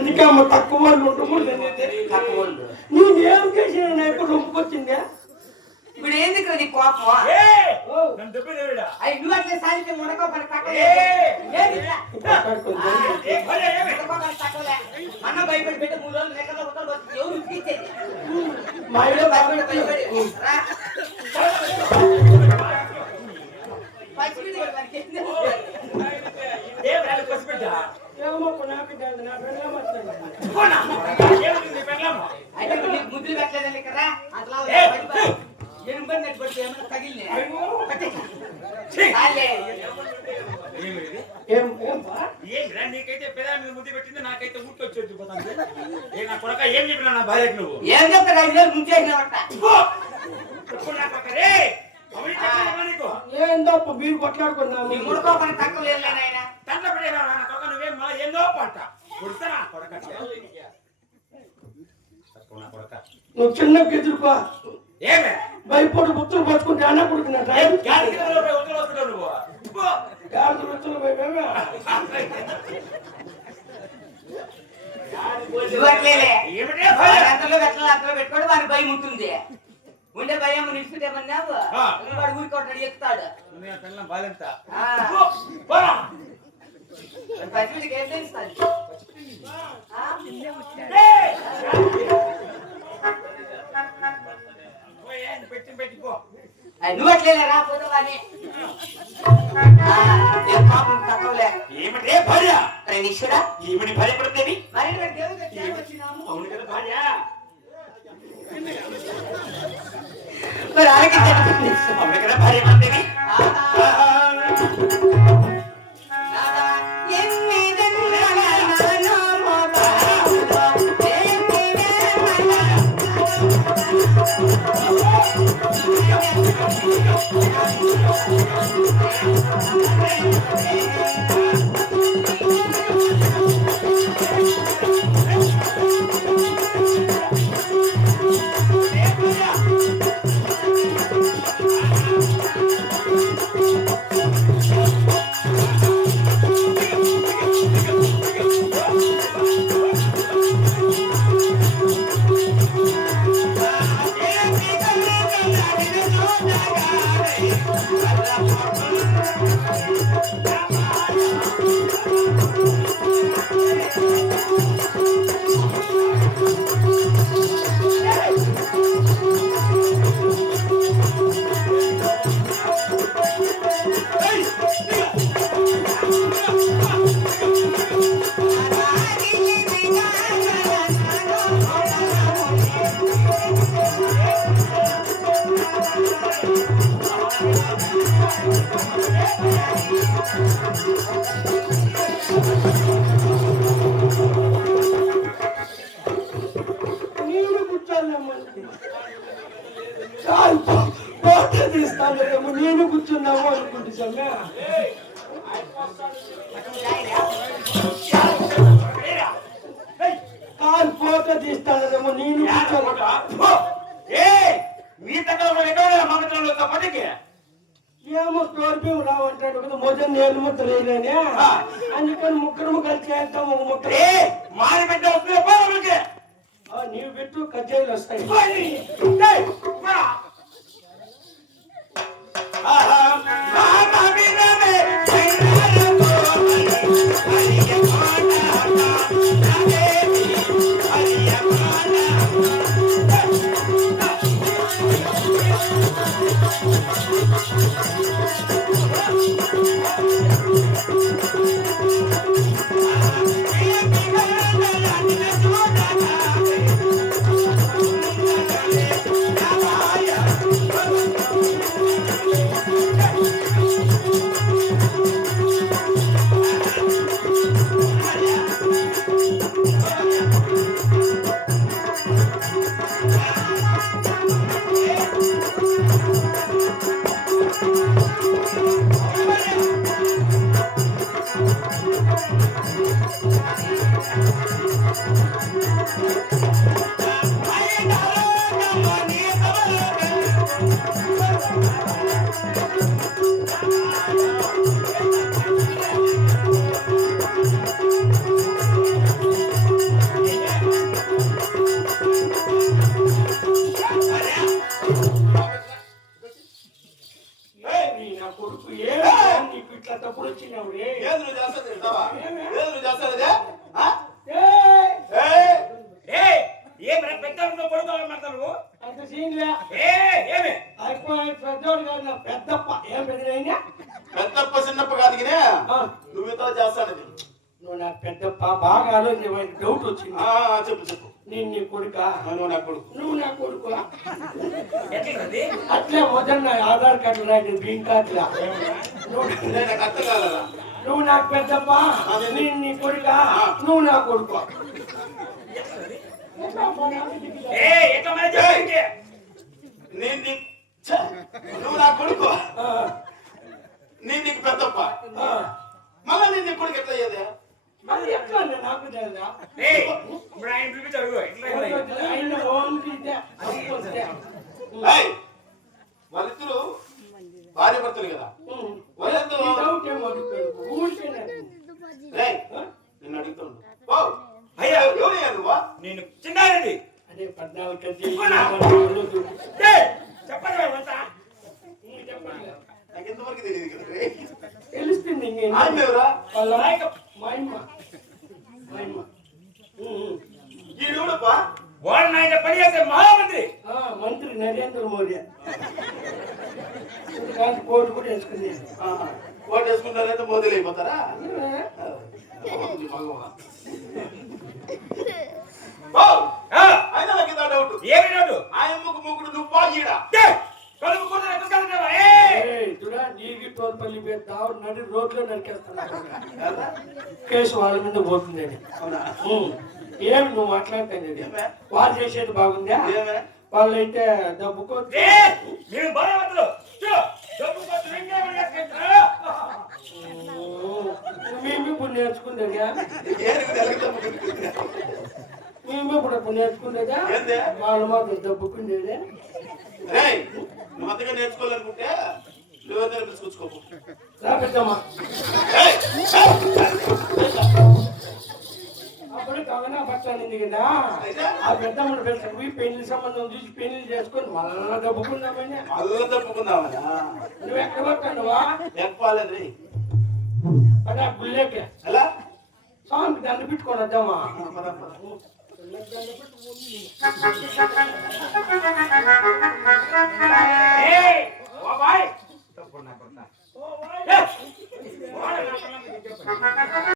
అందుకే అమ్మ తక్కువ వాళ్ళు ఉండకూడదు. నువ్వు ఏం చేసిన ఎప్పుడు రొప్పుకొచ్చిందే? ఇప్పుడు ఎందుకు నీ కోపం? అవి నువ్వు అట్లే సాధించి మునకో పని అన్న భయపడి పెట్టి 3 రోజులు లెక్కలో ఎవరు తీసేది మా ఇల్లు భయపడి ముద్దులు పెట్టలేదండి కదా అట్లా ఎనుబడి నెట్టుబడి ఏమైనా తగిలినా నీకైతే పెదా మీద ముద్దు పెట్టింది, నాకైతే ఊట్లో వచ్చి నా కొడక ఏం చెప్పినా నా భార్యకు నువ్వు ఏం చెప్తారు? 5 రోజులు ముంచేసినవట ఏందో మీరు కొట్లాడుకున్నాము. మునకో పని తక్కువ లేదు ఆయన తండ్రి పెట్టేవా నా కొడక నువ్వేం ఏందో పంట కొడుతానా కొడక నువ్వు చిన్న ఎదురుకో ఏమే భయపడు బుద్ధులు పట్టుకుంటే అన్న కొడుకున్నట్టు పెట్టుకోడు వారి భయం ఉంటుంది. ఉండే భయం నిలిచిపోతేమన్నావు వాడు ఊరికొట్టాడు ఎక్కుతాడు. పచ్చిమిడికి ఏం తెలుస్తుంది? నువ్వు అట్లేలే రాకపోతే వాడిని తక్కువలే ఏమిటే భార్య ఈశ్వరా ఈవిని భయపడుతుంది మరి వచ్చినాము. అవును కదా భార్య మరి అలాగే అవును కదా భార్య పడుతుంది నేను కూర్చోలేము తీస్తాను నేను కూర్చున్నాము అనుకుంటు సమ్మె కాలు ఫోటో తీస్తానేమో నేను ఏమో తోర్పి రావంటాడు కదా మొదటి నేను ముద్ర వేయలేనే అందుకని ముక్కరు కలిసి చేస్తాము ఒక ముక్క మారి బిడ్డ వస్తుంది నీవు పెట్టు కజ్జాయిలు వస్తాయి బాగా ఆలోచన డౌట్ వచ్చింది. చెప్పు చెప్పు. నేను నీ కొడుక, నువ్వు నా కొడుకు. నువ్వు నా కొడుకు. ఎట్లది? అట్లే మొదన్న ఆధార్ కార్డు రాయడు, గ్రీన్ కార్డు లా. నాకు అర్థం కాదా? నువ్వు నాకు పెద్దప్ప, నేను నీ కొడుక, నువ్వు నా కొడుకు. నువ్వు నా కొడుకు, నేను నీకు పెద్దప్ప, మళ్ళా నేను నీ కొడుకు ఎట్లా అయ్యేది? మరి ఎట్లా అన్నా నాకు తెలుసా? ఆయన ఓన్లీ ఇదే, అంతే. వాళ్ళిద్దరు భార్య భర్తలు కదా. ఈ డౌట్ ఏమో అడుగుతాడు, ఊరికేనే. నిన్ను అడుగుతాను. అయ్యా ఎవరయ్యా నువ్వా? నేను చిన్నారెడ్డి. అదే 14 కట్టి నాకు ఎంతవరకు తెలియదు కదా. తెలుస్తుంది. ఎవరా? మా అమ్మ. ఈడప్పా వాడు నాయన పని చేసే మహామంత్రి. మంత్రి నరేంద్ర మోడీ. కోర్టు కూడా వేసుకుంది. కోర్టు వేసుకుంటారైతే మోదీలు అయిపోతారా? అయినా నాకు ఇంత డౌట్. ఏమి డౌట్? ఆయమ్మకు ముగ్గురు నువ్వు బాగీడా తోల్పల్లి నడి రోడ్లో నరికేస్తున్నా. కేసు వాళ్ళ మీద పోతుంది. ఏమి నువ్వు మాట్లాడతాను, వాళ్ళు చేసేది బాగుందా? వాళ్ళైతే డబ్బుకో మేము ఇప్పుడు నేర్చుకుందేగా, మేము ఇప్పుడు నేర్చుకుందేగా. వాళ్ళు మాత్రం డబ్బుకుండేదే. నువ్వు అంతగా నేర్చుకోవాలనుకుంటే నువ్వు తీసుకొచ్చుకోకు. అప్పుడు కవనా పట్టాలింది కదా, ఆ పెద్దమ్మని పెట్టుకుని పెళ్లి సంబంధం చూసి పెళ్లి చేసుకొని మళ్ళా దబ్బుకున్నామని. మళ్ళా దబ్బుకుందామని నువ్వు ఎక్కడ పట్టానువా? చెప్పాలి అదే గుళ్ళేకే ఎలా స్వామికి దండ పెట్టుకొని వద్దామా? ఓ బాయ్